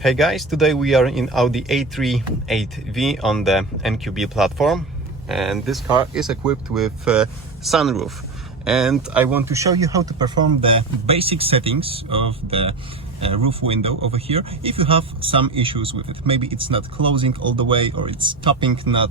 Hey guys, today we are in Audi A3 8V on the MQB platform, and this car is equipped with sunroof, and I want to show you how to perform the basic settings of the roof window over here if you have some issues with it. Maybe it's not closing all the way, or it's stopping not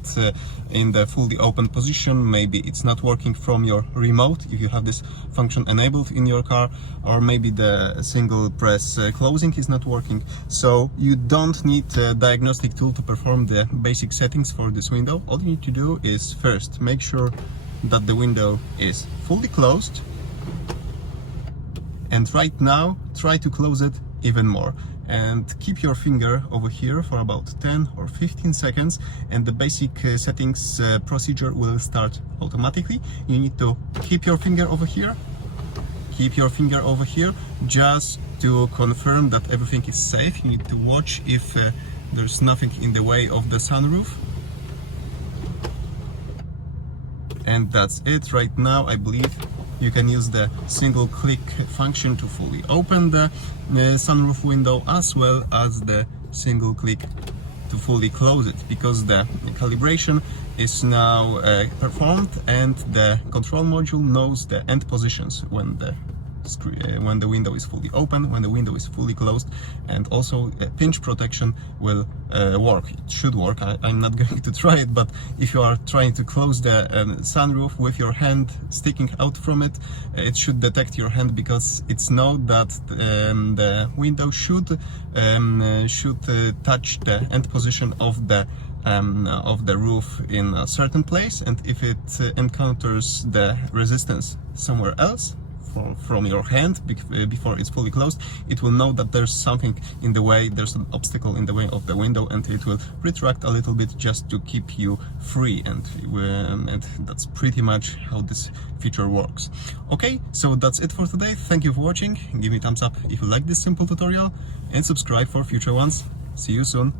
in the fully open position. Maybe it's not working from your remote if you have this function enabled in your car, or maybe the single press closing is not working. So you don't need a diagnostic tool to perform the basic settings for this window. All you need to do is first make sure that the window is fully closed, and right now try to close it even more, and keep your finger over here for about 10 or 15 seconds, and the basic settings procedure will start automatically. You need to keep your finger over here, just to confirm that everything is safe. You need to watch if there's nothing in the way of the sunroof. And that's it. Right now I believe you can use the single click function to fully open the sunroof window, as well as the single click to fully close it, because the calibration is now performed, and the control module knows the end positions when the window is fully open, when the window is fully closed, and also pinch protection will work. It should work. I'm not going to try it, but if you are trying to close the sunroof with your hand sticking out from it, it should detect your hand, because it's known that the window should touch the end position of the roof in a certain place, and if it encounters the resistance somewhere else from your hand before it's fully closed, it will know that there's something in the way, there's an obstacle in the way of the window, and it will retract a little bit just to keep you free, and that's pretty much how this feature works. Okay, so that's it for today. Thank you for watching. Give me a thumbs up if you like this simple tutorial, and subscribe for future ones. See you soon.